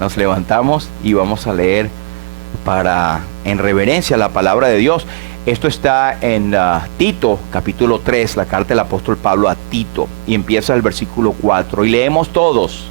nos levantamos y vamos a leer en reverencia la palabra de Dios. Esto está en Tito, capítulo 3, la carta del apóstol Pablo a Tito, y empieza el versículo 4, y leemos todos.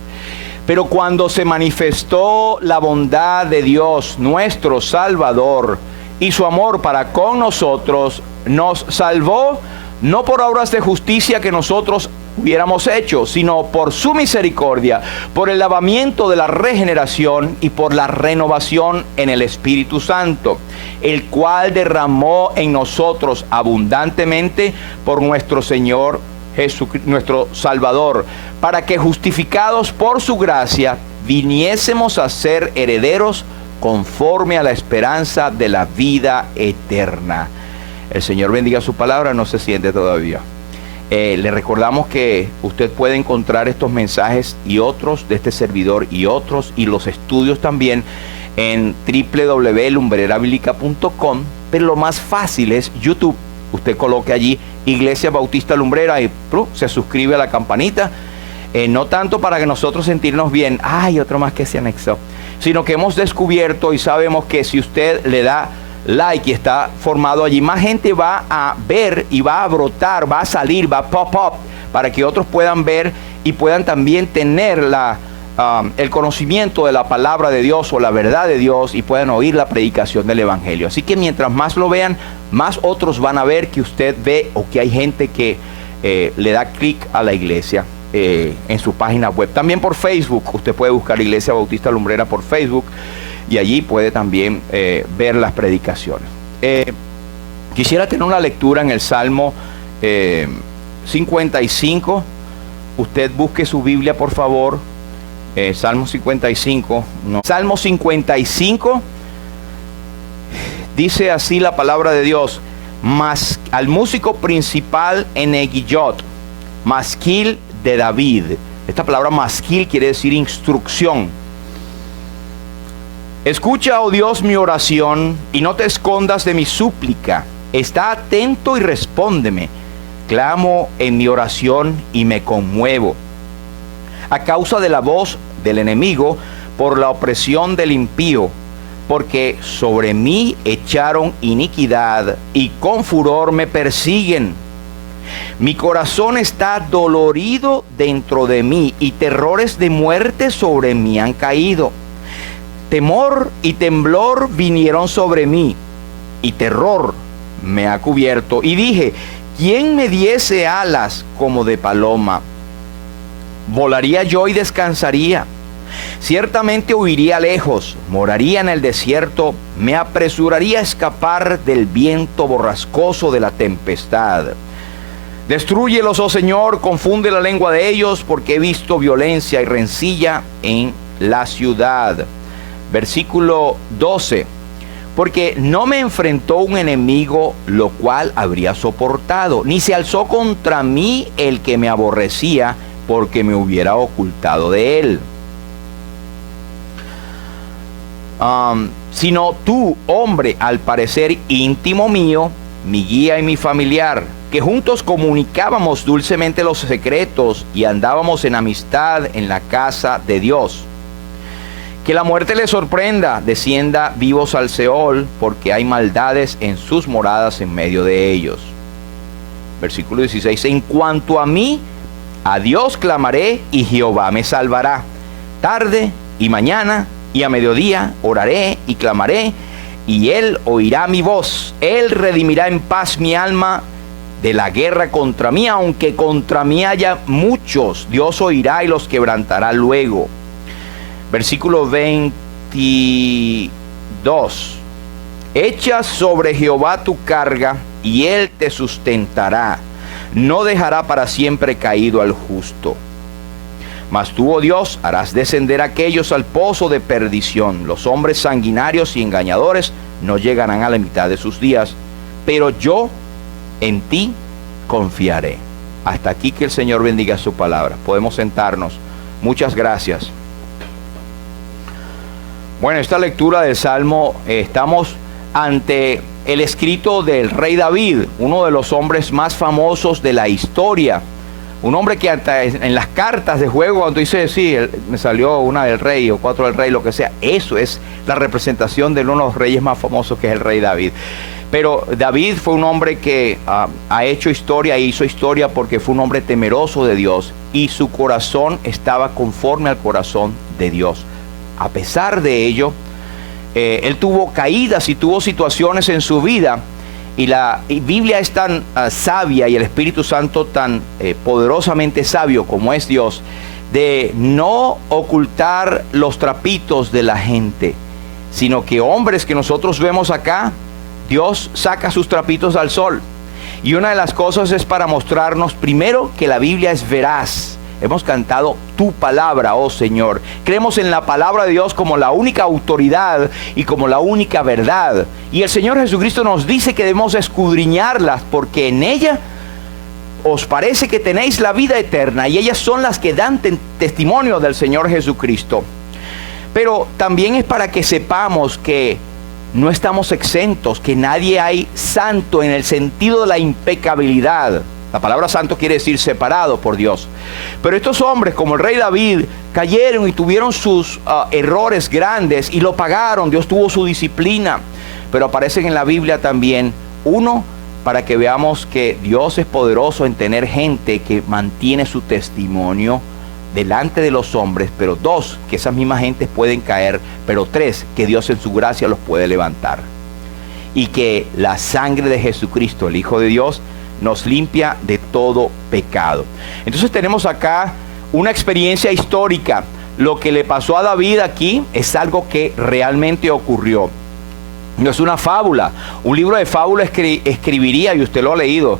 Pero cuando se manifestó la bondad de Dios, nuestro Salvador, y su amor para con nosotros, nos salvó, no por obras de justicia que nosotros hubiéramos hecho, sino por su misericordia, por el lavamiento de la regeneración y por la renovación en el Espíritu Santo, el cual derramó en nosotros abundantemente por nuestro Señor Jesucristo, nuestro Salvador, para que justificados por su gracia viniésemos a ser herederos conforme a la esperanza de la vida eterna. El Señor bendiga su palabra. No se siente todavía. Le recordamos que usted puede encontrar estos mensajes y otros de este servidor y otros y los estudios también en www.lumbrerabiblica.com, pero lo más fácil es YouTube. Usted coloque allí Iglesia Bautista Lumbrera y se suscribe a la campanita, no tanto para que nosotros sentirnos bien, hay otro más que se anexó, sino que hemos descubierto y sabemos que si usted le da like y está formado allí, más gente va a ver y va a brotar, va a salir, va a pop up, para que otros puedan ver y puedan también tener el conocimiento de la palabra de Dios o la verdad de Dios y puedan oír la predicación del Evangelio. Así que mientras más lo vean, más otros van a ver que usted ve o que hay gente que le da clic a la iglesia en su página web. También por Facebook, usted puede buscar Iglesia Bautista Lumbrera por Facebook y allí puede también ver las predicaciones. Quisiera tener una lectura en el Salmo 55. Usted busque su Biblia, por favor. Salmo 55. No. Salmo 55. Dice así la palabra de Dios. Al músico principal en Egillot, masquil de David. Esta palabra masquil quiere decir instrucción. Escucha, oh Dios, mi oración, y no te escondas de mi súplica. Está atento y respóndeme. Clamo en mi oración y me conmuevo. A causa de la voz del enemigo, por la opresión del impío, porque sobre mí echaron iniquidad y con furor me persiguen. Mi corazón está dolorido dentro de mí y terrores de muerte sobre mí han caído. Temor y temblor vinieron sobre mí, y terror me ha cubierto. Y dije, ¿quién me diese alas como de paloma? Volaría yo y descansaría. Ciertamente huiría lejos, moraría en el desierto, me apresuraría a escapar del viento borrascoso de la tempestad. Destrúyelos, oh Señor, confunde la lengua de ellos, porque he visto violencia y rencilla en la ciudad. Versículo 12. Porque no me enfrentó un enemigo, lo cual habría soportado, ni se alzó contra mí el que me aborrecía, porque me hubiera ocultado de él. Sino tú, hombre, al parecer íntimo mío, mi guía y mi familiar, que juntos comunicábamos dulcemente los secretos y andábamos en amistad en la casa de Dios. Que la muerte le sorprenda, descienda vivos al Seol, porque hay maldades en sus moradas en medio de ellos. Versículo 16. En cuanto a mí, a Dios clamaré y Jehová me salvará. Tarde y mañana y a mediodía oraré y clamaré, y Él oirá mi voz. Él redimirá en paz mi alma de la guerra contra mí, aunque contra mí haya muchos, Dios oirá y los quebrantará luego. Versículo 22. Echa sobre Jehová tu carga, y Él te sustentará. No dejará para siempre caído al justo. Mas tú, oh Dios, harás descender a aquellos al pozo de perdición. Los hombres sanguinarios y engañadores no llegarán a la mitad de sus días. Pero yo en ti confiaré. Hasta aquí, que el Señor bendiga su palabra. Podemos sentarnos. Muchas gracias. Bueno, esta lectura del Salmo, estamos ante el escrito del rey David, uno de los hombres más famosos de la historia. Un hombre que hasta en las cartas de juego, cuando dice, sí, me salió una del rey o 4 del rey, lo que sea, eso es la representación de uno de los reyes más famosos, que es el rey David. Pero David fue un hombre que ha hecho historia e hizo historia porque fue un hombre temeroso de Dios y su corazón estaba conforme al corazón de Dios. A pesar de ello, él tuvo caídas y tuvo situaciones en su vida. Y la Biblia es tan sabia y el Espíritu Santo tan poderosamente sabio como es Dios, de no ocultar los trapitos de la gente, sino que hombres que nosotros vemos acá, Dios saca sus trapitos al sol. Y una de las cosas es para mostrarnos primero que la Biblia es veraz. Hemos cantado tu palabra, oh Señor. Creemos en la palabra de Dios como la única autoridad y como la única verdad. Y el Señor Jesucristo nos dice que debemos escudriñarlas porque en ella os parece que tenéis la vida eterna y ellas son las que dan testimonio del Señor Jesucristo. Pero también es para que sepamos que no estamos exentos, que nadie hay santo en el sentido de la impecabilidad. La palabra santo quiere decir separado por Dios. Pero estos hombres, como el rey David, cayeron y tuvieron sus errores grandes y lo pagaron. Dios tuvo su disciplina. Pero aparecen en la Biblia también, uno, para que veamos que Dios es poderoso en tener gente que mantiene su testimonio delante de los hombres. Pero dos, que esas mismas gentes pueden caer. Pero tres, que Dios en su gracia los puede levantar. Y que la sangre de Jesucristo, el Hijo de Dios, nos limpia de todo pecado. Entonces tenemos acá una experiencia histórica. Lo que le pasó a David aquí es algo que realmente ocurrió. No es una fábula. Un libro de fábula escribiría, y usted lo ha leído,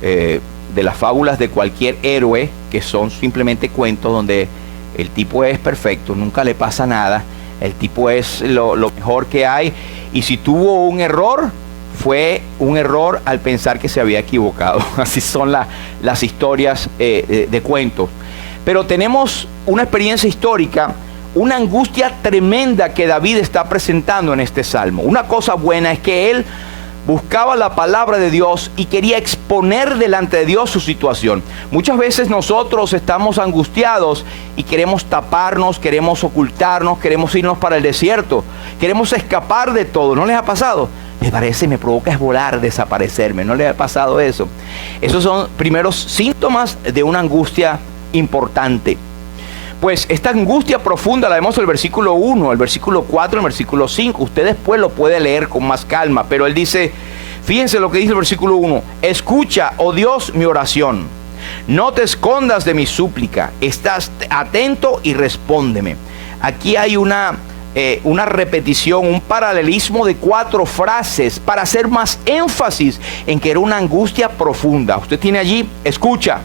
de las fábulas de cualquier héroe, que son simplemente cuentos donde el tipo es perfecto, nunca le pasa nada, el tipo es lo mejor que hay, y si tuvo un error, fue un error al pensar que se había equivocado. Así son las historias de cuentos. Pero tenemos una experiencia histórica, una angustia tremenda que David está presentando en este salmo. Una cosa buena es que él buscaba la palabra de Dios y quería exponer delante de Dios su situación. Muchas veces nosotros estamos angustiados y queremos taparnos, queremos ocultarnos, queremos irnos para el desierto, queremos escapar de todo. ¿No les ha pasado? Me provoca es volar, desaparecerme. ¿No les ha pasado eso? Esos son primeros síntomas de una angustia importante. Pues esta angustia profunda la vemos en el versículo 1, el versículo 4, el versículo 5. Usted después lo puede leer con más calma, pero él dice, fíjense lo que dice el versículo 1. Escucha, oh Dios, mi oración. No te escondas de mi súplica. Estás atento y respóndeme. Aquí hay una repetición, un paralelismo de 4 frases para hacer más énfasis en que era una angustia profunda. Usted tiene allí, escucha,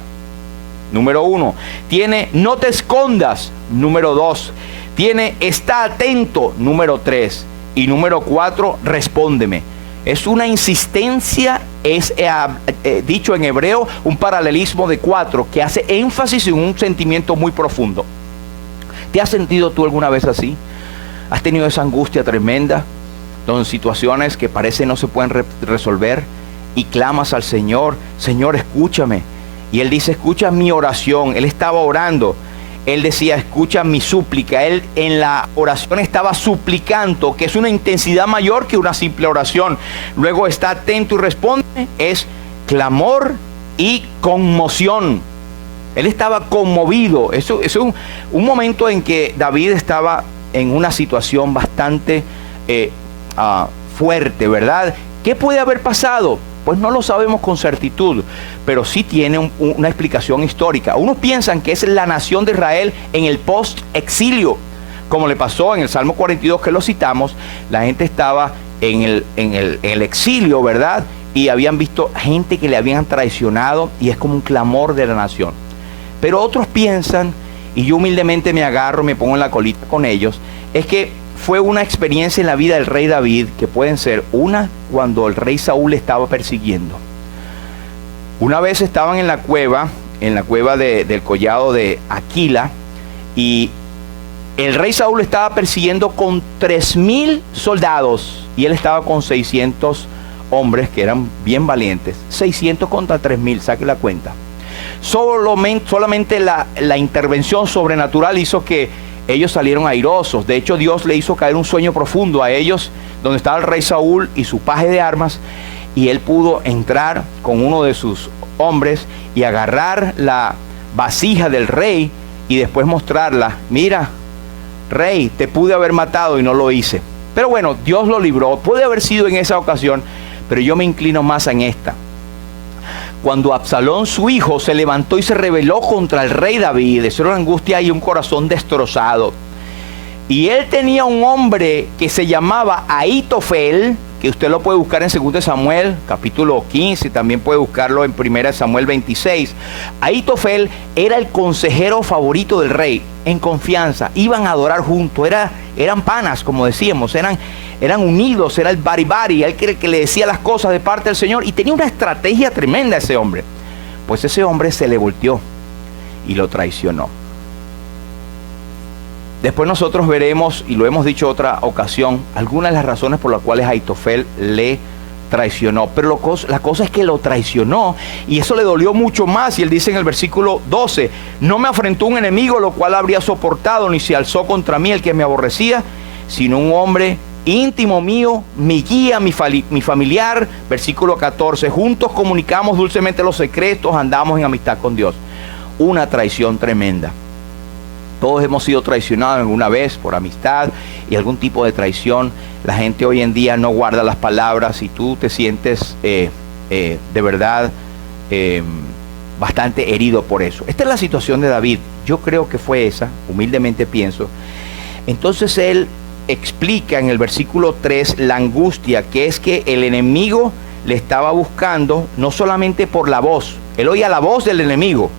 número 1. Tiene, no te escondas, número 2. Tiene, está atento, número 3. Y número 4, respóndeme. Es una insistencia, es dicho en hebreo, un paralelismo de 4 que hace énfasis en un sentimiento muy profundo. ¿Te has sentido tú alguna vez así? ¿Has tenido esa angustia tremenda, donde situaciones que parecen no se pueden resolver y clamas al Señor, Señor, escúchame? Y Él dice, escucha mi oración. Él estaba orando. Él decía, escucha mi súplica. Él en la oración estaba suplicando, que es una intensidad mayor que una simple oración. Luego está atento y responde, es clamor y conmoción. Él estaba conmovido. Eso es un momento en que David estaba en una situación bastante fuerte, ¿verdad? ¿Qué puede haber pasado? Pues no lo sabemos con certitud, pero sí tiene una explicación histórica. Unos piensan que es la nación de Israel en el post-exilio, como le pasó en el Salmo 42 que lo citamos. La gente estaba en el exilio, ¿verdad? Y habían visto gente que le habían traicionado y es como un clamor de la nación. Pero otros piensan, y yo humildemente me agarro, me pongo en la colita con ellos, es que fue una experiencia en la vida del rey David, que pueden ser una cuando el rey Saúl le estaba persiguiendo. Una vez estaban en la cueva del collado de Aquila, y el rey Saúl estaba persiguiendo con 3,000 soldados, y él estaba con 600 hombres que eran bien valientes. 600 contra 3,000, saque la cuenta. Solamente la intervención sobrenatural hizo que ellos salieron airosos. De hecho, Dios le hizo caer un sueño profundo a ellos, donde estaba el rey Saúl y su paje de armas, y él pudo entrar con uno de sus hombres y agarrar la vasija del rey y después mostrarla. Mira, rey, te pude haber matado y no lo hice. Pero bueno, Dios lo libró. Puede haber sido en esa ocasión, pero yo me inclino más en esta. Cuando Absalón, su hijo, se levantó y se rebeló contra el rey David, eso era una angustia y un corazón destrozado. Y él tenía un hombre que se llamaba Ahitofel, que usted lo puede buscar en 2 Samuel, capítulo 15, también puede buscarlo en 1 Samuel 26. Ahitofel era el consejero favorito del rey, en confianza, iban a adorar juntos, eran panas, como decíamos, eran unidos, era el bari, el que le decía las cosas de parte del Señor, y tenía una estrategia tremenda ese hombre. Pues ese hombre se le volteó y lo traicionó. Después nosotros veremos, y lo hemos dicho otra ocasión, algunas de las razones por las cuales Ahitofel le traicionó. Pero la cosa es que lo traicionó y eso le dolió mucho más. Y él dice en el versículo 12, no me afrentó un enemigo, lo cual habría soportado, ni se alzó contra mí el que me aborrecía, sino un hombre íntimo mío, mi guía, mi familiar. Versículo 14, juntos comunicamos dulcemente los secretos, andamos en amistad con Dios. Una traición tremenda. Todos hemos sido traicionados alguna vez por amistad y algún tipo de traición. La gente hoy en día no guarda las palabras y tú te sientes de verdad bastante herido por eso. Esta es la situación de David. Yo creo que fue esa, humildemente pienso. Entonces él explica en el versículo 3 la angustia, que es que el enemigo le estaba buscando no solamente por la voz. Él oía la voz del enemigo,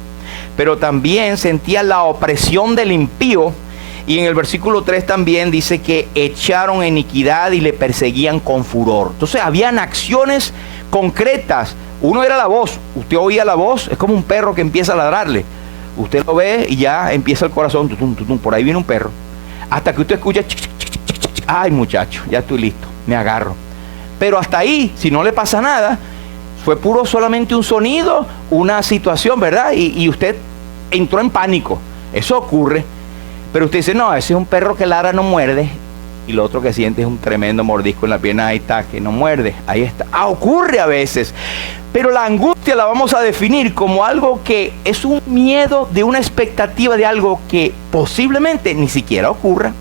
pero también sentía la opresión del impío. Y en el versículo 3 también dice que echaron iniquidad y le perseguían con furor. Entonces habían acciones concretas. Uno era la voz. Usted oía la voz, es como un perro que empieza a ladrarle. Usted lo ve y ya empieza el corazón, tutum, tutum, por ahí viene un perro. Hasta que usted escucha, ay muchacho, ya estoy listo, me agarro. Pero hasta ahí, si no le pasa nada, fue puro solamente un sonido, una situación, ¿verdad? Y usted entró en pánico. Eso ocurre. Pero usted dice, no, ese es un perro que ladra, no muerde. Y lo otro que siente es un tremendo mordisco en la pierna, ahí está, que no muerde. Ahí está. Ocurre a veces. Pero la angustia la vamos a definir como algo que es un miedo de una expectativa de algo que posiblemente ni siquiera ocurra.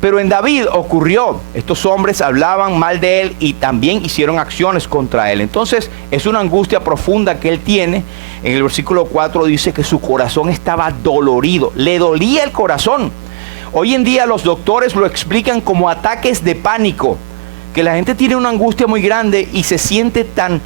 Pero en David ocurrió. Estos hombres hablaban mal de él y también hicieron acciones contra él. Entonces es una angustia profunda que él tiene. En el versículo 4 dice que su corazón estaba dolorido. Le dolía el corazón. Hoy en día los doctores lo explican como ataques de pánico. Que la gente tiene una angustia muy grande y se siente tan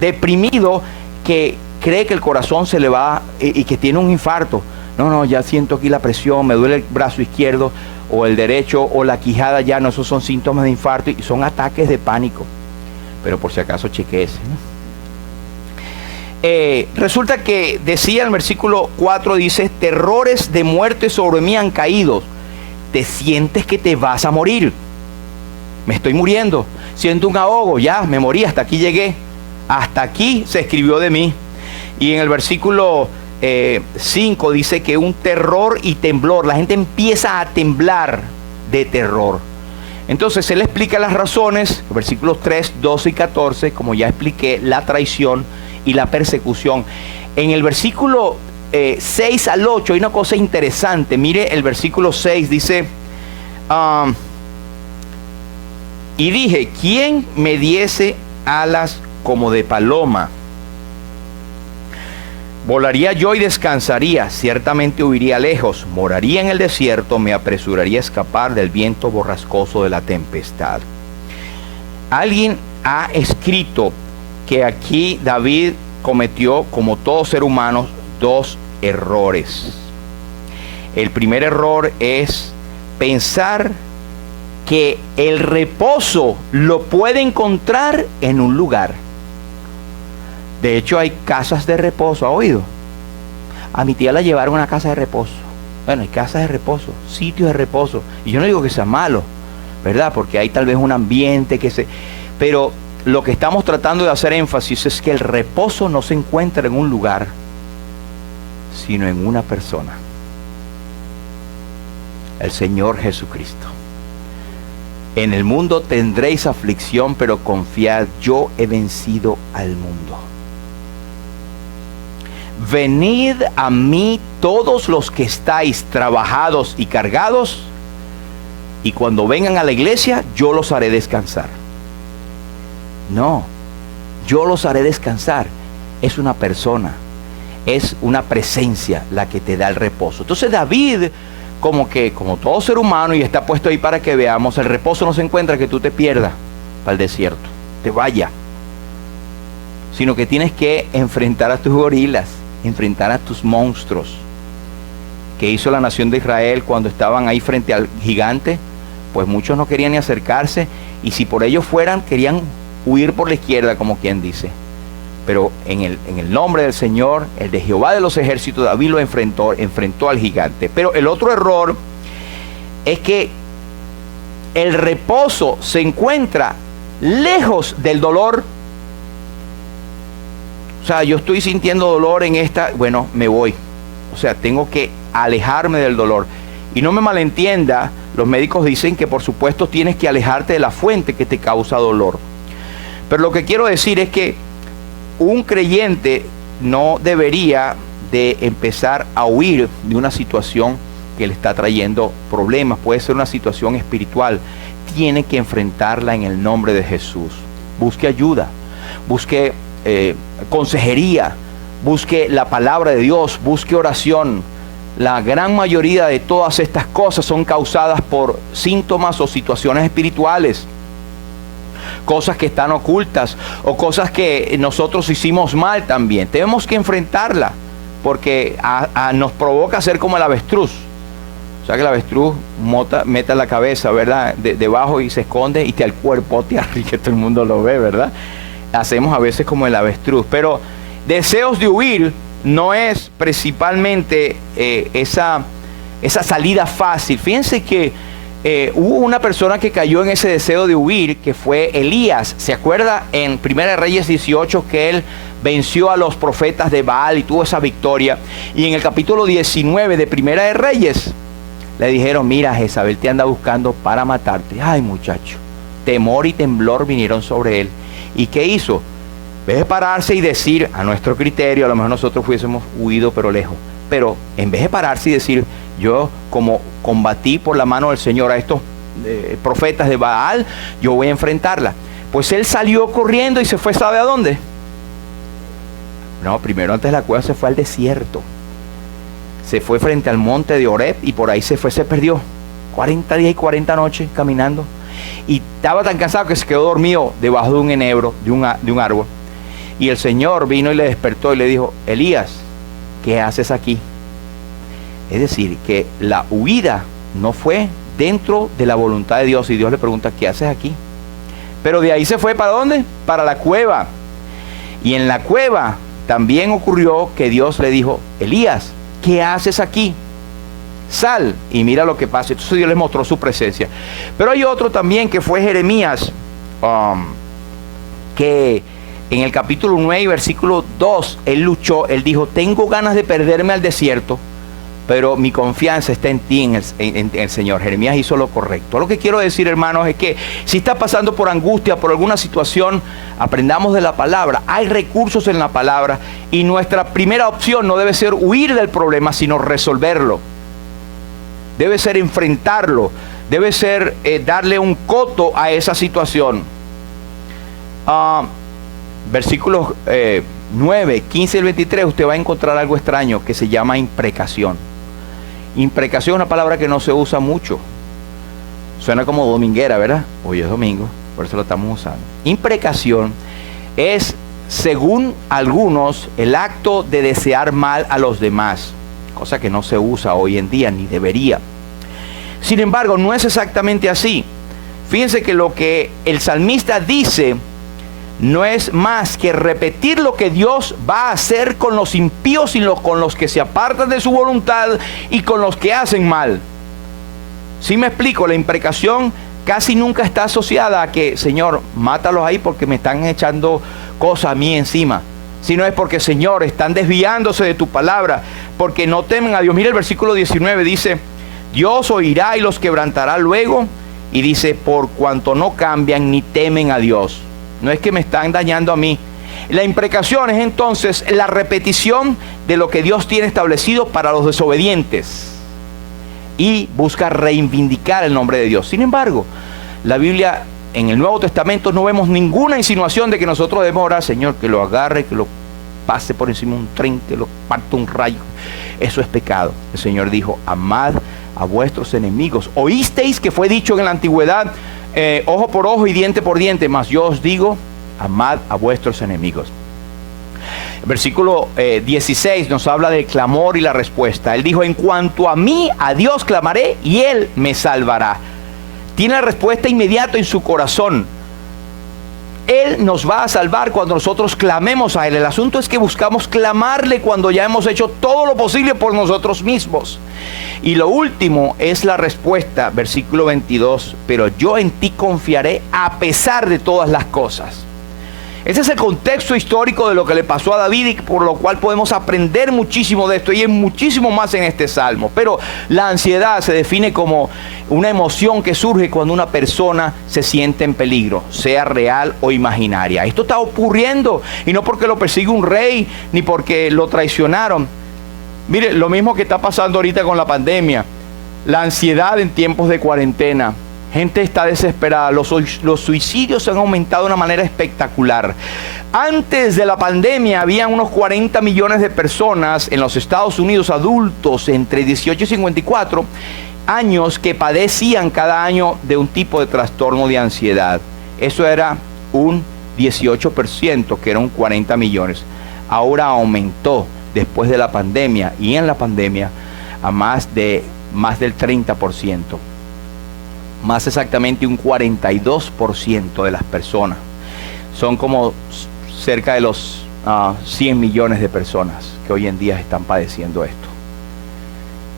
deprimido que cree que el corazón se le va y que tiene un infarto. No, ya siento aquí la presión, me duele el brazo izquierdo o el derecho o la quijada, ya no, esos son síntomas de infarto y son ataques de pánico. Pero por si acaso chequéese, ¿no? Resulta que decía en el versículo 4, dice, terrores de muerte sobre mí han caído. Te sientes que te vas a morir. Me estoy muriendo, siento un ahogo, ya me morí, hasta aquí llegué. Hasta aquí se escribió de mí. Y en el versículo 5 dice que un terror y temblor, la gente empieza a temblar de terror. Entonces él explica las razones, versículos 3, 12 y 14, como ya expliqué, la traición y la persecución. En el versículo 6 al 8 hay una cosa interesante. Mire el versículo 6, dice, y dije, ¿quién me diese alas como de paloma? Volaría yo y descansaría, ciertamente huiría lejos, moraría en el desierto, me apresuraría a escapar del viento borrascoso de la tempestad. Alguien ha escrito que aquí David cometió, como todo ser humano, dos errores. El primer error es pensar que el reposo lo puede encontrar en un lugar. De hecho, hay casas de reposo, ¿ha oído? A mi tía la llevaron a una casa de reposo. Bueno, hay casas de reposo, sitios de reposo. Y yo no digo que sea malo, ¿verdad? Porque hay tal vez un ambiente que se... Pero lo que estamos tratando de hacer énfasis es que el reposo no se encuentra en un lugar, sino en una persona, el Señor Jesucristo. En el mundo tendréis aflicción, pero confiad, yo he vencido al mundo. Venid a mí todos los que estáis trabajados y cargados, y cuando vengan a la iglesia, yo los haré descansar. No, yo los haré descansar. Es una persona, es una presencia la que te da el reposo. Entonces David, como todo ser humano, y está puesto ahí para que veamos, el reposo no se encuentra que tú te pierdas para el desierto, te vaya, sino que tienes que enfrentar a tus gorilas, enfrentar a tus monstruos, que hizo la nación de Israel cuando estaban ahí frente al gigante. Pues muchos no querían ni acercarse, y si por ellos fueran, querían huir por la izquierda, como quien dice. Pero en el nombre del Señor, el de Jehová de los ejércitos, David lo enfrentó al gigante. Pero el otro error es que el reposo se encuentra lejos del dolor. O sea, yo estoy sintiendo dolor en esta, bueno, me voy. O sea, tengo que alejarme del dolor. Y no me malentienda, los médicos dicen que por supuesto tienes que alejarte de la fuente que te causa dolor. Pero lo que quiero decir es que un creyente no debería de empezar a huir de una situación que le está trayendo problemas. Puede ser una situación espiritual. Tiene que enfrentarla en el nombre de Jesús. Busque ayuda, busque consejería, busque la palabra de Dios, busque oración. La gran mayoría de todas estas cosas son causadas por síntomas o situaciones espirituales. Cosas que están ocultas o cosas que nosotros hicimos mal también. Tenemos que enfrentarla porque nos provoca ser como el avestruz. O sea que el avestruz meta la cabeza, ¿verdad? Debajo y se esconde y al cuerpo te arriba, que todo el mundo lo ve, ¿verdad? Hacemos a veces como el avestruz. Pero deseos de huir no es principalmente esa salida fácil. Fíjense que hubo una persona que cayó en ese deseo de huir, que fue Elías. ¿Se acuerda en 1 Reyes 18 que él venció a los profetas de Baal y tuvo esa victoria? Y en el capítulo 19 de 1 Reyes le dijeron: mira, Jezabel te anda buscando para matarte. Ay, muchacho, temor y temblor vinieron sobre él. ¿Y qué hizo? En vez de pararse y decir, a nuestro criterio, a lo mejor nosotros hubiésemos huido pero lejos, pero en vez de pararse y decir, yo como combatí por la mano del Señor a estos profetas de Baal, yo voy a enfrentarla. Pues él salió corriendo y se fue, ¿sabe a dónde? No, primero antes de la cueva se fue al desierto. Se fue frente al monte de Horeb y por ahí se perdió. 40 días y 40 noches caminando. Y estaba tan cansado que se quedó dormido debajo de un enebro, de un árbol. Y el Señor vino y le despertó y le dijo: Elías, ¿qué haces aquí? Es decir, que la huida no fue dentro de la voluntad de Dios. Y Dios le pregunta: ¿qué haces aquí? Pero de ahí se fue, ¿para dónde? Para la cueva. Y en la cueva también ocurrió que Dios le dijo: Elías, ¿qué haces aquí? Sal y mira lo que pasa. Entonces Dios les mostró su presencia. Pero hay otro también que fue Jeremías, que en el capítulo 9 y versículo 2, él luchó, él dijo: tengo ganas de perderme al desierto, pero mi confianza está en ti, en el Señor. Jeremías hizo lo correcto. Lo que quiero decir, hermanos, es que si está pasando por angustia, por alguna situación, aprendamos de la palabra. Hay recursos en la palabra y nuestra primera opción no debe ser huir del problema, sino resolverlo. Debe ser enfrentarlo, debe ser darle un coto a esa situación. Versículos 9, 15 y 23, usted va a encontrar algo extraño que se llama imprecación. Imprecación es una palabra que no se usa mucho. Suena como dominguera, ¿verdad? Hoy es domingo, por eso lo estamos usando. Imprecación es, según algunos, el acto de desear mal a los demás, cosa que no se usa hoy en día ni debería. Sin embargo, no es exactamente así. Fíjense que lo que el salmista dice no es más que repetir lo que Dios va a hacer con los impíos y con los que se apartan de su voluntad y con los que hacen mal. ¿Sí me explico? La imprecación casi nunca está asociada a que, Señor, mátalos ahí porque me están echando cosas a mí encima. Sino es porque, Señor, están desviándose de tu palabra, porque no temen a Dios. Mira el versículo 19, dice, Dios oirá y los quebrantará luego. Y dice, por cuanto no cambian ni temen a Dios. No es que me están dañando a mí. La imprecación es entonces la repetición de lo que Dios tiene establecido para los desobedientes. Y busca reivindicar el nombre de Dios. Sin embargo, la Biblia, en el Nuevo Testamento, no vemos ninguna insinuación de que nosotros debemos orar, Señor, que lo agarre, que lo pase por encima de un tren, que lo parta un rayo. Eso es pecado. El Señor dijo, amad a vuestros enemigos. Oísteis que fue dicho en la antigüedad, ojo por ojo y diente por diente, mas yo os digo, amad a vuestros enemigos. Versículo 16 nos habla del clamor y la respuesta. Él dijo, en cuanto a mí, a Dios clamaré y Él me salvará. Tiene la respuesta inmediata en su corazón. Él nos va a salvar cuando nosotros clamemos a Él. El asunto es que buscamos clamarle cuando ya hemos hecho todo lo posible por nosotros mismos. Y lo último es la respuesta, versículo 22, pero yo en ti confiaré a pesar de todas las cosas. Ese es el contexto histórico de lo que le pasó a David y por lo cual podemos aprender muchísimo de esto y hay muchísimo más en este salmo. Pero la ansiedad se define como una emoción que surge cuando una persona se siente en peligro, sea real o imaginaria. Esto está ocurriendo y no porque lo persigue un rey ni porque lo traicionaron. Mire, lo mismo que está pasando ahorita con la pandemia, la ansiedad en tiempos de cuarentena. Gente está desesperada, los suicidios han aumentado de una manera espectacular. Antes de la pandemia habían unos 40 millones de personas en los Estados Unidos, adultos entre 18 y 54 años, que padecían cada año de un tipo de trastorno de ansiedad. Eso era un 18%, que eran 40 millones. Ahora aumentó después de la pandemia y en la pandemia a más del 30%. Más exactamente un 42% de las personas. Son como cerca de los 100 millones de personas que hoy en día están padeciendo esto,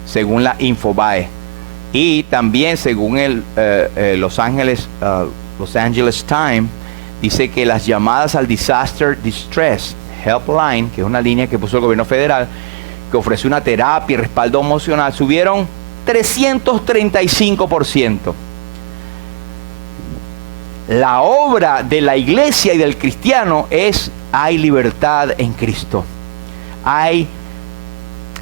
según la Infobae. Y también según el Los Angeles Times, dice que las llamadas al Disaster Distress Helpline, que es una línea que puso el gobierno federal, que ofrece una terapia y respaldo emocional, subieron 335%. La obra de la iglesia y del cristiano es: hay libertad en Cristo, hay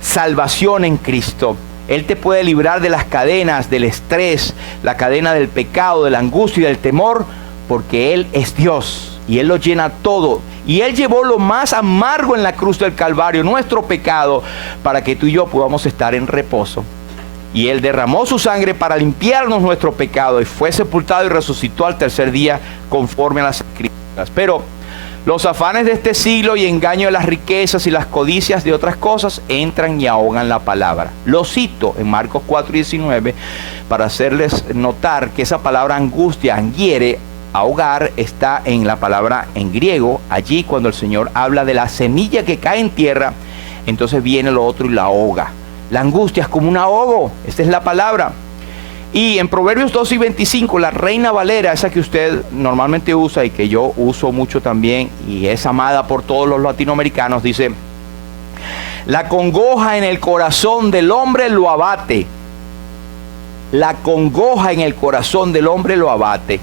salvación en Cristo. Él te puede librar de las cadenas del estrés, la cadena del pecado, de la angustia y del temor, porque Él es Dios y Él lo llena todo. Y Él llevó lo más amargo en la cruz del Calvario, nuestro pecado, para que tú y yo podamos estar en reposo. Y Él derramó su sangre para limpiarnos nuestro pecado y fue sepultado y resucitó al tercer día conforme a las Escrituras. Pero los afanes de este siglo y engaño de las riquezas y las codicias de otras cosas entran y ahogan la palabra. Lo cito en Marcos 4:19 para hacerles notar que esa palabra angustia, angiere, ahogar, está en la palabra en griego. Allí cuando el Señor habla de la semilla que cae en tierra, entonces viene lo otro y la ahoga. La angustia es como un ahogo, esta es la palabra. Y en Proverbios 2:25, la Reina Valera, esa que usted normalmente usa y que yo uso mucho también, y es amada por todos los latinoamericanos, dice: la congoja en el corazón del hombre lo abate. La congoja en el corazón del hombre lo abate.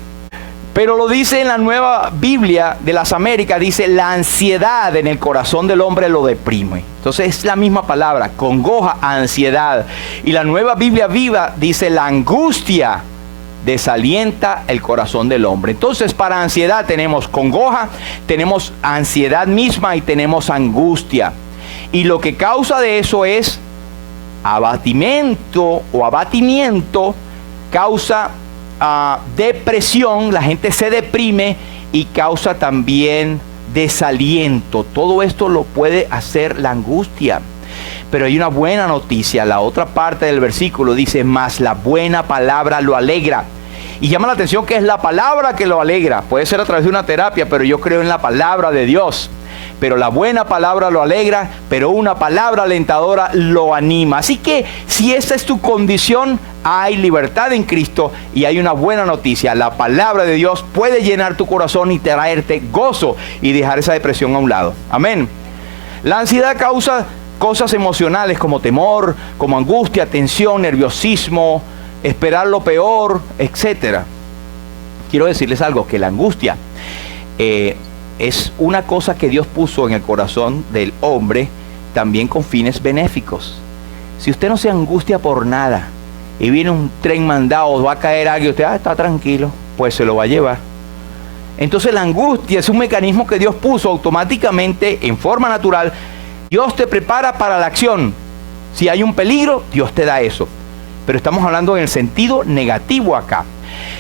Pero lo dice en la Nueva Biblia de las Américas, dice: la ansiedad en el corazón del hombre lo deprime. Entonces es la misma palabra, congoja, ansiedad. Y la Nueva Biblia Viva dice: la angustia desalienta el corazón del hombre. Entonces para ansiedad tenemos congoja, tenemos ansiedad misma y tenemos angustia. Y lo que causa de eso es abatimiento o abatimiento, causa depresión, la gente se deprime y causa también desaliento. Todo esto lo puede hacer la angustia. Pero hay una buena noticia. La otra parte del versículo dice: mas la buena palabra lo alegra. Y llama la atención que es la palabra que lo alegra. Puede ser a través de una terapia, pero yo creo en la palabra de Dios. pero la buena palabra lo alegra, pero una palabra alentadora lo anima. Así que si esa es tu condición, hay libertad en Cristo y hay una buena noticia. La palabra de Dios puede llenar tu corazón y traerte gozo y dejar esa depresión a un lado. Amén. La ansiedad causa cosas emocionales como temor, como angustia, tensión, nerviosismo, esperar lo peor, etc. Quiero decirles algo, que la angustia es una cosa que Dios puso en el corazón del hombre también con fines benéficos. Si usted no se angustia por nada y viene un tren mandado, va a caer alguien, usted está tranquilo, pues se lo va a llevar. Entonces la angustia es un mecanismo que Dios puso automáticamente en forma natural. Dios te prepara para la acción. Si hay un peligro, Dios te da eso. Pero estamos hablando en el sentido negativo acá.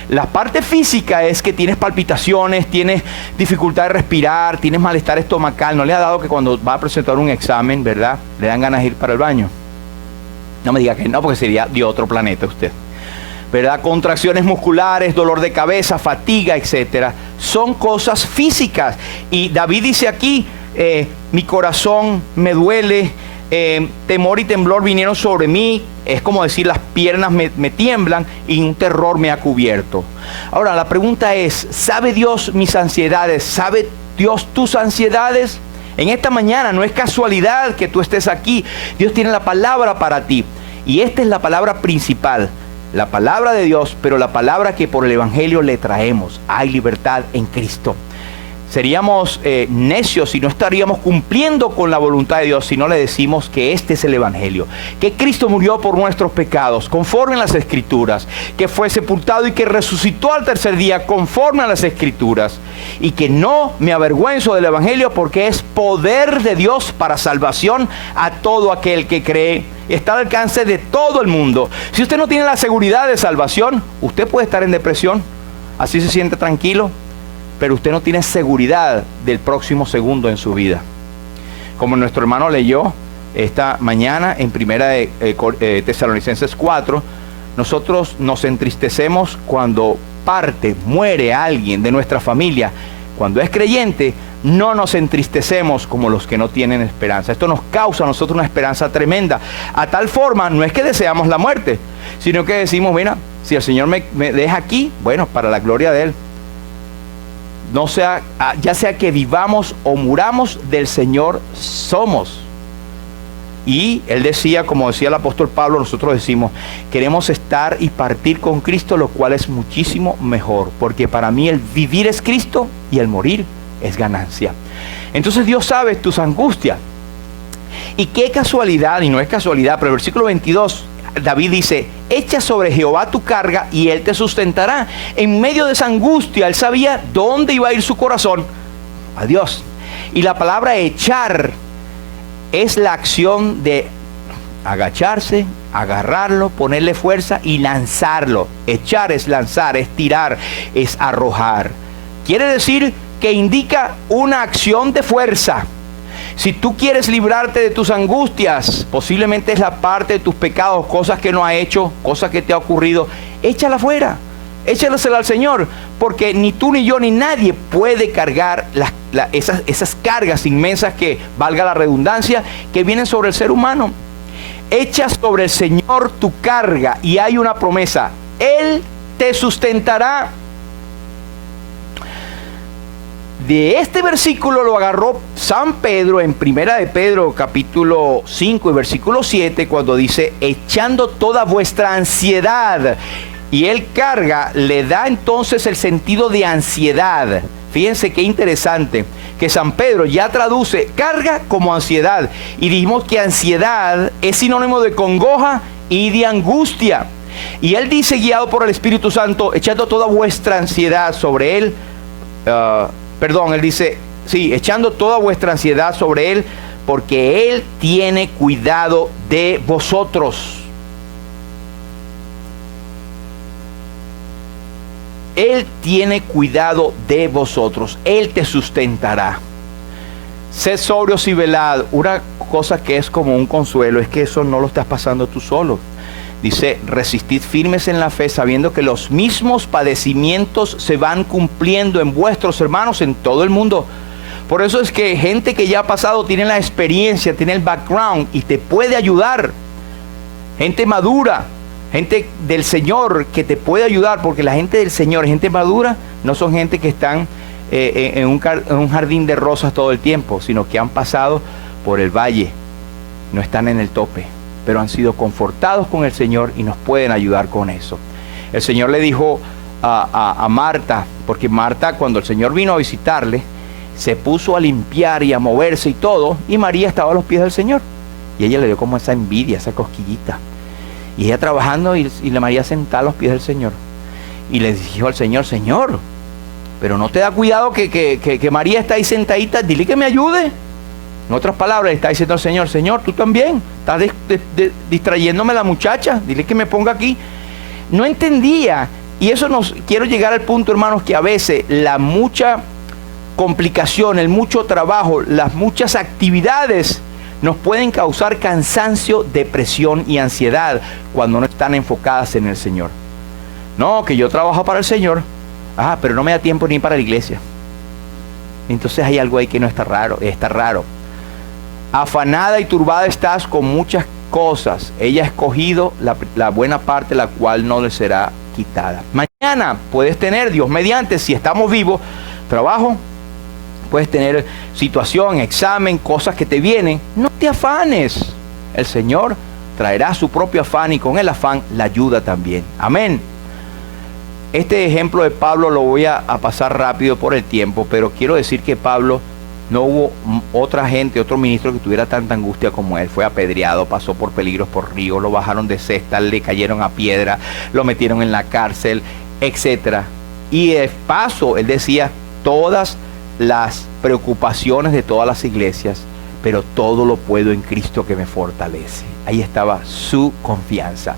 La parte física es que tienes palpitaciones, tienes dificultad de respirar, tienes malestar estomacal. ¿No le ha dado que cuando va a presentar un examen, verdad, le dan ganas de ir para el baño? No me diga que no, porque sería de otro planeta usted. ¿Verdad? Contracciones musculares, dolor de cabeza, fatiga, etcétera. Son cosas físicas. Y David dice aquí, mi corazón me duele, temor y temblor vinieron sobre mí. Es como decir, las piernas me tiemblan y un terror me ha cubierto. Ahora, la pregunta es, ¿sabe Dios mis ansiedades? ¿Sabe Dios tus ansiedades? En esta mañana no es casualidad que tú estés aquí. Dios tiene la palabra para ti. Y esta es la palabra principal. La palabra de Dios, pero la palabra que por el Evangelio le traemos. Hay libertad en Cristo. Seríamos necios si no estaríamos cumpliendo con la voluntad de Dios si no le decimos que este es el Evangelio, que Cristo murió por nuestros pecados conforme a las Escrituras, que fue sepultado y que resucitó al tercer día conforme a las Escrituras, y que no me avergüenzo del Evangelio porque es poder de Dios para salvación a todo aquel que cree. Está al alcance de todo el mundo. Si usted no tiene la seguridad de salvación, usted puede estar en depresión, así se siente tranquilo, pero usted no tiene seguridad del próximo segundo en su vida. Como nuestro hermano leyó esta mañana en primera de Tesalonicenses 4, nosotros nos entristecemos cuando muere alguien de nuestra familia. Cuando es creyente, no nos entristecemos como los que no tienen esperanza. Esto nos causa a nosotros una esperanza tremenda. A tal forma, no es que deseamos la muerte, sino que decimos, mira, si el Señor me deja aquí, bueno, para la gloria de Él. No sea, ya sea que vivamos o muramos, del Señor somos. Y Él decía, como decía el apóstol Pablo, nosotros decimos, queremos estar y partir con Cristo, lo cual es muchísimo mejor, porque para mí el vivir es Cristo y el morir es ganancia. Entonces Dios sabe tus angustias. Y qué casualidad, y no es casualidad, pero el versículo 22, David dice, echa sobre Jehová tu carga y Él te sustentará. En medio de esa angustia, Él sabía dónde iba a ir su corazón, a Dios. Y la palabra echar es la acción de agacharse, agarrarlo, ponerle fuerza y lanzarlo. Echar es lanzar, es tirar, es arrojar. Quiere decir que indica una acción de fuerza. Si tú quieres librarte de tus angustias, posiblemente es la parte de tus pecados, cosas que no has hecho, cosas que te ha ocurrido, échala fuera, échalasela al Señor, porque ni tú ni yo ni nadie puede cargar esas cargas inmensas que, valga la redundancia, que vienen sobre el ser humano. Echa sobre el Señor tu carga y hay una promesa, Él te sustentará. De este versículo lo agarró San Pedro en primera de Pedro capítulo 5 y versículo 7, cuando dice, echando toda vuestra ansiedad. Y él carga, le da entonces el sentido de ansiedad. Fíjense qué interesante, que San Pedro ya traduce carga como ansiedad. Y dijimos que ansiedad es sinónimo de congoja y de angustia. Y él dice, guiado por el Espíritu Santo, echando toda vuestra ansiedad sobre él, él dice, sí, echando toda vuestra ansiedad sobre Él, porque Él tiene cuidado de vosotros. Él tiene cuidado de vosotros. Él te sustentará. Sed sobrios y velad. Una cosa que es como un consuelo es que eso no lo estás pasando tú solo. Dice, resistid firmes en la fe, sabiendo que los mismos padecimientos se van cumpliendo en vuestros hermanos en todo el mundo. Por eso es que gente que ya ha pasado tiene la experiencia, tiene el background y te puede ayudar. Gente madura, gente del Señor que te puede ayudar, porque la gente del Señor, gente madura, no son gente que están en un jardín de rosas todo el tiempo, sino que han pasado por el valle, no están en el tope, pero han sido confortados con el Señor y nos pueden ayudar con eso. El Señor le dijo a Marta, porque Marta, cuando el Señor vino a visitarle, se puso a limpiar y a moverse y todo, y María estaba a los pies del Señor, y ella le dio como esa envidia, esa cosquillita, y ella trabajando y la María sentada a los pies del Señor, y le dijo al Señor: Señor, pero no te da cuidado que María está ahí sentadita, dile que me ayude. En otras palabras, le está diciendo al Señor: Señor, tú también estás distrayéndome a la muchacha, dile que me ponga aquí. No entendía, y eso quiero llegar al punto, hermanos, que a veces la mucha complicación, el mucho trabajo, las muchas actividades nos pueden causar cansancio, depresión y ansiedad cuando no están enfocadas en el Señor. No, que yo trabajo para el Señor, pero no me da tiempo ni para la iglesia. Entonces hay algo ahí que no está raro, está raro. Afanada y turbada estás con muchas cosas. Ella ha escogido la buena parte, la cual no le será quitada. Mañana puedes tener, Dios mediante, si estamos vivos, trabajo, puedes tener situación, examen, cosas que te vienen. No te afanes. El Señor traerá su propio afán, y con el afán la ayuda también. Amén. Este ejemplo de Pablo lo voy a pasar rápido por el tiempo, pero quiero decir que Pablo, no hubo otra gente, otro ministro que tuviera tanta angustia como él. Fue apedreado, pasó por peligros por río, lo bajaron de cesta, le cayeron a piedra, lo metieron en la cárcel, etc. Y de paso, él decía todas las preocupaciones de todas las iglesias, pero todo lo puedo en Cristo que me fortalece. Ahí estaba su confianza.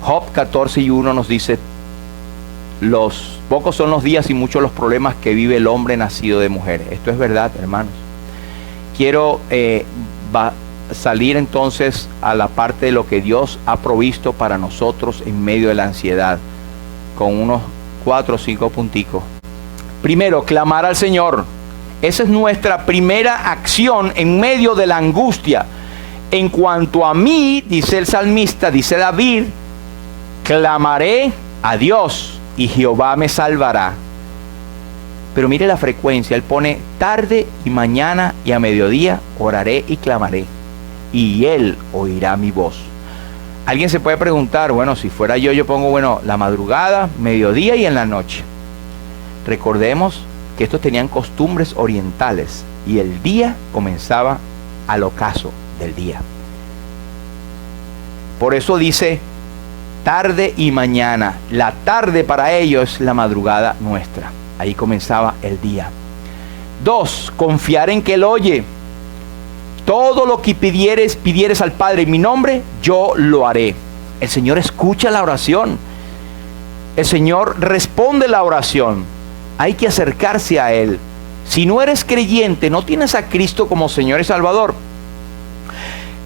Job 14:1 nos dice: los pocos son los días y muchos los problemas que vive el hombre nacido de mujer. Esto es verdad, hermanos. Quiero salir entonces a la parte de lo que Dios ha provisto para nosotros en medio de la ansiedad, con unos 4 o 5 punticos. Primero, clamar al Señor. Esa es nuestra primera acción en medio de la angustia. En cuanto a mí, dice el salmista, dice David, clamaré a Dios y Jehová me salvará. Pero mire la frecuencia, él pone tarde y mañana y a mediodía oraré y clamaré, y él oirá mi voz. Alguien se puede preguntar: bueno, si fuera yo pongo, la madrugada, mediodía y en la noche. Recordemos que estos tenían costumbres orientales y el día comenzaba al ocaso del día. Por eso dice tarde y mañana. La tarde para ellos es la madrugada nuestra. Ahí comenzaba el día. 2, confiar en que Él oye. Todo lo que pidieres al Padre en mi nombre, yo lo haré. El Señor escucha la oración. El Señor responde la oración. Hay que acercarse a Él. Si no eres creyente, no tienes a Cristo como Señor y Salvador,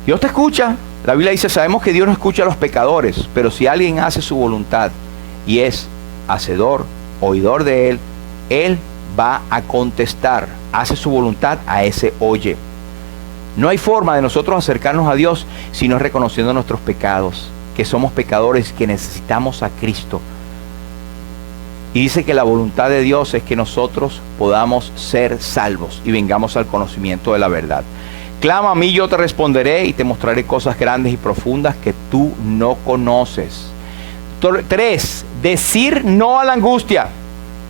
Dios te escucha. La Biblia dice: sabemos que Dios no escucha a los pecadores, pero si alguien hace su voluntad y es hacedor, oidor de Él, Él va a contestar. Hace su voluntad, a ese oye. No hay forma de nosotros acercarnos a Dios sino reconociendo nuestros pecados, que somos pecadores, que necesitamos a Cristo. Y dice que la voluntad de Dios es que nosotros podamos ser salvos y vengamos al conocimiento de la verdad. Clama a mí, yo te responderé y te mostraré cosas grandes y profundas que tú no conoces. 3, decir no a la angustia.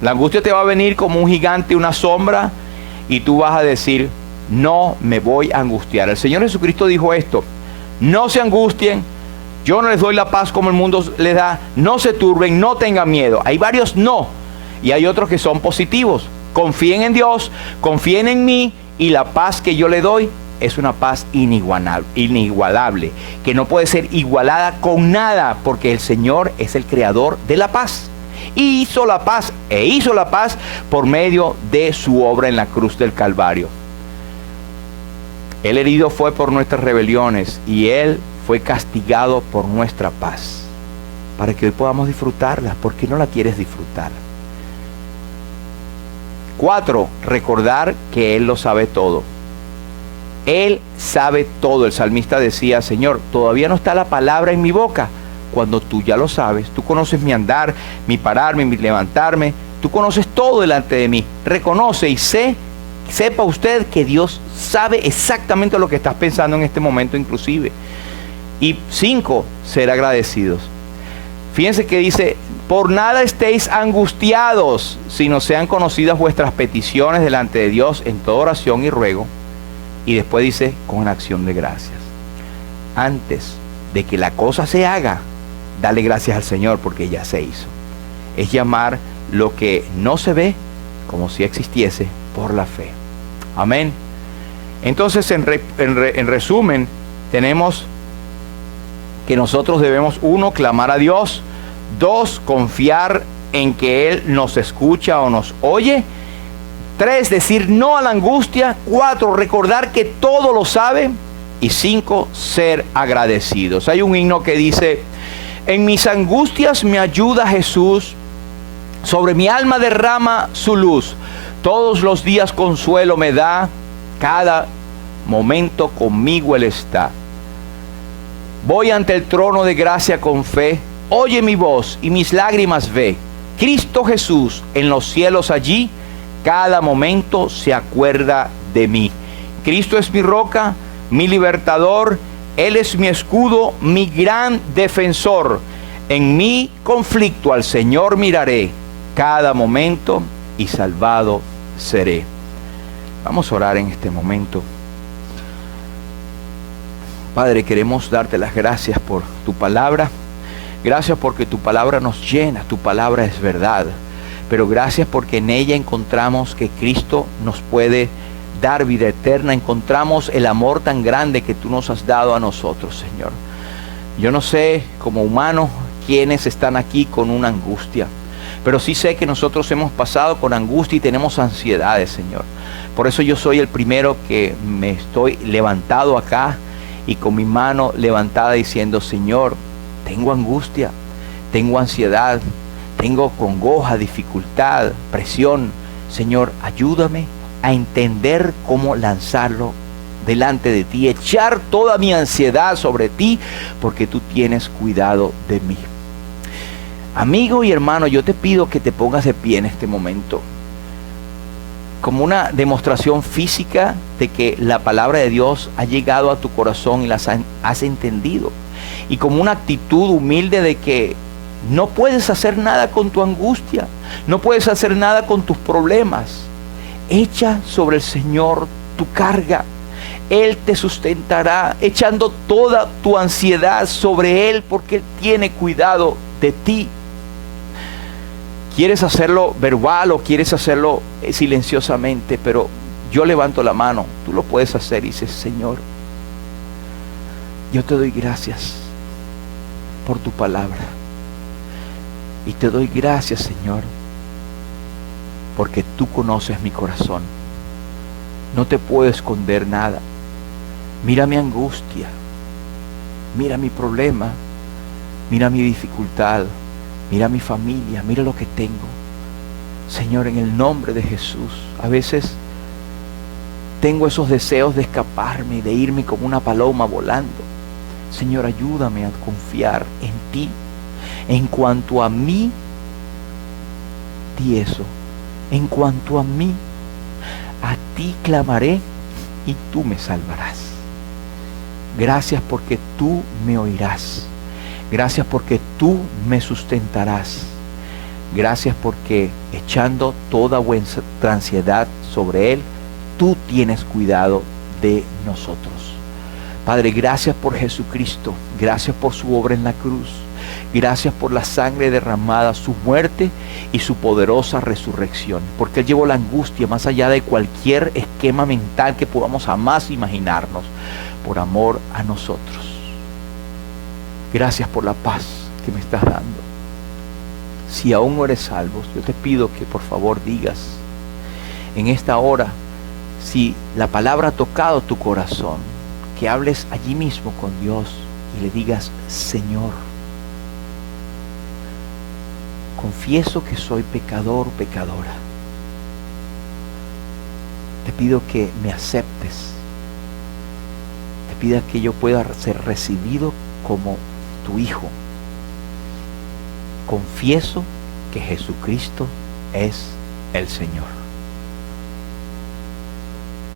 La angustia te va a venir como un gigante, una sombra, y tú vas a decir: no me voy a angustiar. El Señor Jesucristo dijo esto: no se angustien, yo no les doy la paz como el mundo les da, no se turben, no tengan miedo. Hay varios no, y hay otros que son positivos. Confíen en Dios, confíen en mí, y la paz que yo le doy es una paz inigualable, que no puede ser igualada con nada, porque el Señor es el creador de la paz. Y hizo la paz por medio de su obra en la cruz del Calvario. Él herido fue por nuestras rebeliones y Él fue castigado por nuestra paz, para que hoy podamos disfrutarla. ¿Por qué no la quieres disfrutar? 4, recordar que Él lo sabe todo. Él sabe todo. El salmista decía, Señor, todavía no está la palabra en mi boca, cuando tú ya lo sabes. Tú conoces mi andar, mi pararme, mi levantarme. Tú conoces todo delante de mí. Reconoce y sepa usted que Dios sabe exactamente lo que estás pensando en este momento inclusive. Y 5, ser agradecidos. Fíjense que dice, por nada estéis angustiados, sino sean conocidas vuestras peticiones delante de Dios en toda oración y ruego. Y después dice, con acción de gracias. Antes de que la cosa se haga, dale gracias al Señor porque ya se hizo. Es llamar lo que no se ve como si existiese por la fe. Amén. Entonces, en resumen, tenemos que nosotros debemos, 1, clamar a Dios. 2, confiar en que Él nos escucha o nos oye. 3, decir no a la angustia. 4, recordar que todo lo sabe. Y 5, ser agradecidos. Hay un himno que dice, en mis angustias me ayuda Jesús, sobre mi alma derrama su luz. Todos los días consuelo me da, cada momento conmigo Él está. Voy ante el trono de gracia con fe, oye mi voz y mis lágrimas ve. Cristo Jesús en los cielos allí, cada momento se acuerda de mí. Cristo es mi roca, mi libertador, Él es mi escudo, mi gran defensor. En mi conflicto al Señor miraré, cada momento y salvado seré. Vamos a orar en este momento. Padre, queremos darte las gracias por tu palabra. Gracias porque tu palabra nos llena, tu palabra es verdad. Pero gracias porque en ella encontramos que Cristo nos puede dar vida eterna. Encontramos el amor tan grande que tú nos has dado a nosotros, Señor. Yo no sé, como humano, quiénes están aquí con una angustia. Pero sí sé que nosotros hemos pasado con angustia y tenemos ansiedades, Señor. Por eso yo soy el primero que me estoy levantado acá y con mi mano levantada diciendo, Señor, tengo angustia, tengo ansiedad, tengo congoja, dificultad, presión. Señor, ayúdame a entender cómo lanzarlo delante de ti, echar toda mi ansiedad sobre ti, porque tú tienes cuidado de mí. Amigo y hermano, yo te pido que te pongas de pie en este momento, como una demostración física de que la palabra de Dios ha llegado a tu corazón y las has entendido, y como una actitud humilde de que no puedes hacer nada con tu angustia, no puedes hacer nada con tus problemas. Echa sobre el Señor tu carga. Él te sustentará, echando toda tu ansiedad sobre Él, porque Él tiene cuidado de ti. ¿Quieres hacerlo verbal o quieres hacerlo silenciosamente? Pero yo levanto la mano, tú lo puedes hacer y dices, Señor, yo te doy gracias por tu palabra. Y te doy gracias, Señor, porque tú conoces mi corazón. No te puedo esconder nada. Mira mi angustia, mira mi problema, mira mi dificultad, mira mi familia, mira lo que tengo. Señor, en el nombre de Jesús, a veces tengo esos deseos de escaparme, de irme como una paloma volando. Señor, ayúdame a confiar en ti. En cuanto a mí, di eso. En cuanto a mí, a ti clamaré y tú me salvarás. Gracias porque tú me oirás. Gracias porque tú me sustentarás. Gracias porque echando toda vuestra ansiedad sobre Él, tú tienes cuidado de nosotros. Padre, gracias por Jesucristo. Gracias por su obra en la cruz. Gracias por la sangre derramada, su muerte y su poderosa resurrección. Porque Él llevó la angustia más allá de cualquier esquema mental que podamos jamás imaginarnos, por amor a nosotros. Gracias por la paz que me estás dando. Si aún no eres salvo, yo te pido que por favor digas en esta hora, si la palabra ha tocado tu corazón, que hables allí mismo con Dios y le digas, Señor, confieso que soy pecador o pecadora. Te pido que me aceptes. Te pido que yo pueda ser recibido como tu hijo. Confieso que Jesucristo es el Señor.